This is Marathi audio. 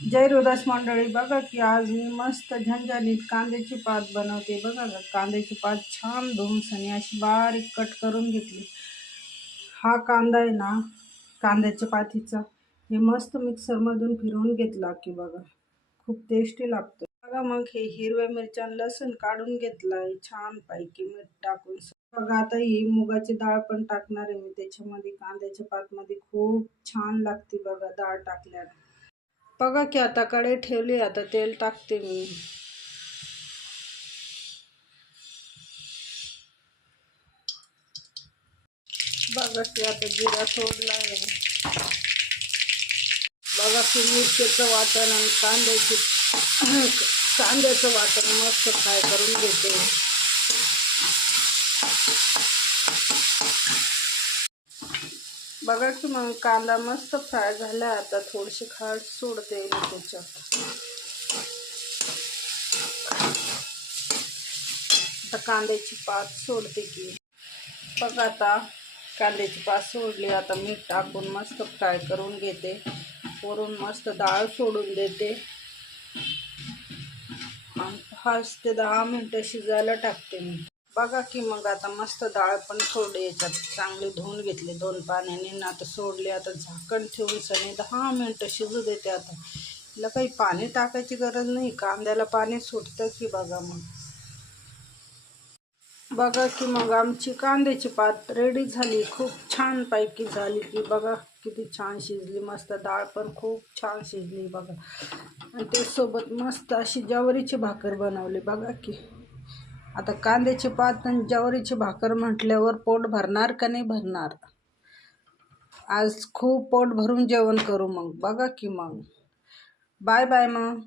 जय रोदास मंडळी, बघा की आज मी मस्त झणझणीत कांद्याची पात बनवते. बघा कांद्याची पात छान धुवून सनी अशी बारीक कट करून घेतली. हा कांदा आहे ना, कांद्याच्या पातीचा हे मस्त मिक्सरमधून फिरवून घेतला की बघा खूप टेस्टी लागतो. बघा मग हे हिरव्या मिरच्या लसूण काढून घेतलाय छान पैकी मीठ टाकून. बघा आता ही मुगाची डाळ पण टाकणार आहे मी त्याच्यामध्ये. कांद्याच्या पातमध्ये खूप छान लागते बघा डाळ टाकल्यावर. बघा की आता कढई ठेवली, आता तेल टाकते मी. बघा की आता जिरा सोडला आहे. बघा की मिरचीचं वाटण आणि कांद्याचं वाटण मस्त फ्राय करून घेते. बघा की मग कांदा मस्त फ्राय झाला. आता थोडीशी हळद सोडते मी त्याच्यात. आता कांद्याची पात सोडते की. बघा आता कांद्याची पात सोडली. आता मीठ टाकून मस्त फ्राय करून घेते. वरून मस्त डाळ सोडून देते. 5 ते 10 मिनटं शिजायला टाकते मी. बघा की मग आता मस्त डाळ पण थोडी याच्यात चांगली धुवून घेतली 2 पाण्याने. आता सोडली. आता झाकण ठेवून सनी 10 मिनटं शिजू देते. आता तिला काही पाणी टाकायची गरज नाही, कांद्याला पाणी सुटतं की. बघा की मग आमची कांद्याची पात रेडी झाली. खूप छान पैकी झाली की. बघा किती छान शिजली. मस्त डाळ पण खूप छान शिजली बघा. आणि त्यासोबत मस्त अशी ज्वारीची भाकर बनवली. बघा की आता कांद्याची पात आणि ज्वारीची भाकर म्हटल्यावर पोट भरणार का नाही भरणार. आज खूप पोट भरून जेवण करू मग. बघा की मग बाय बाय मग.